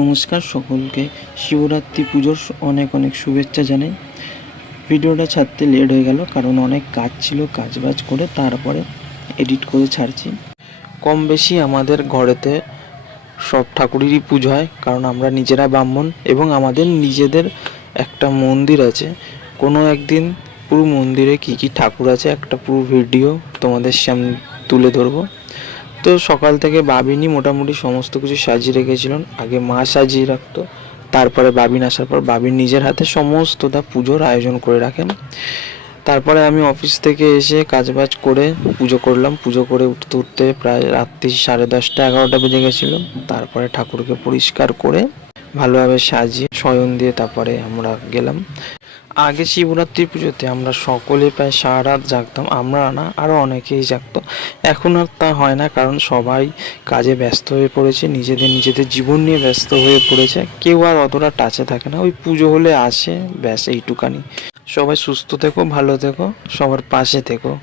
নমস্কার সকলকে। শিবরাত্রি পুজোর অনেক অনেক শুভেচ্ছা জানাই। ভিডিওটা ছাড়তে লেট হয়ে গেল, কারণ অনেক কাজ ছিল কাজ বাজ করে তারপরে এডিট করে ছাড়ছি। কম বেশি আমাদের ঘরেতে সব ঠাকুরেরই পুজো হয়, কারণ আমরা নিজেরা ব্রাহ্মণ এবং আমাদের নিজেদের একটা মন্দির আছে। কোনো একদিন পুরো মন্দিরে কি কি ঠাকুর আছে, একটা পুরো ভিডিও তোমাদের সামনে তুলে ধরবো। তো সকাল থেকে বাবিনি মোটামুটি সমস্ত কিছু সাজিয়ে রেখেছিলেন। আগে মা সাজিয়ে রাখতো, তারপরে বাবিন আসার পর বাবিন নিজের হাতে সমস্ত সমস্তটা পুজোর আয়োজন করে রাখেন। তারপরে আমি অফিস থেকে এসে কাজবাজ করে পুজো করলাম। পুজো করে উঠতে উঠতে প্রায় রাত্রি সাড়ে দশটা এগারোটা বেজে গেছিল। তারপরে ঠাকুরকে পরিষ্কার করে ভালোভাবে সাজিয়ে শয়ন দিয়ে তারপরে আমরা গেলাম। আগে শিবরাত্রি পুজোতে আমরা সকলে প্রায় সারা রাত জাগতাম, আমরা না আরও অনেকেই জাগতো। এখন আর তা হয় না, কারণ সবাই কাজে ব্যস্ত হয়ে পড়েছে, নিজেদের নিজেদের জীবন নিয়ে ব্যস্ত হয়ে পড়েছে। কেউ আর অতটা টাচে থাকে না, ওই পুজো হলে আসে, ব্যাস এইটুকানি। সবাই সুস্থ থেকো, ভালো থেকো, সবার পাশে থেকো।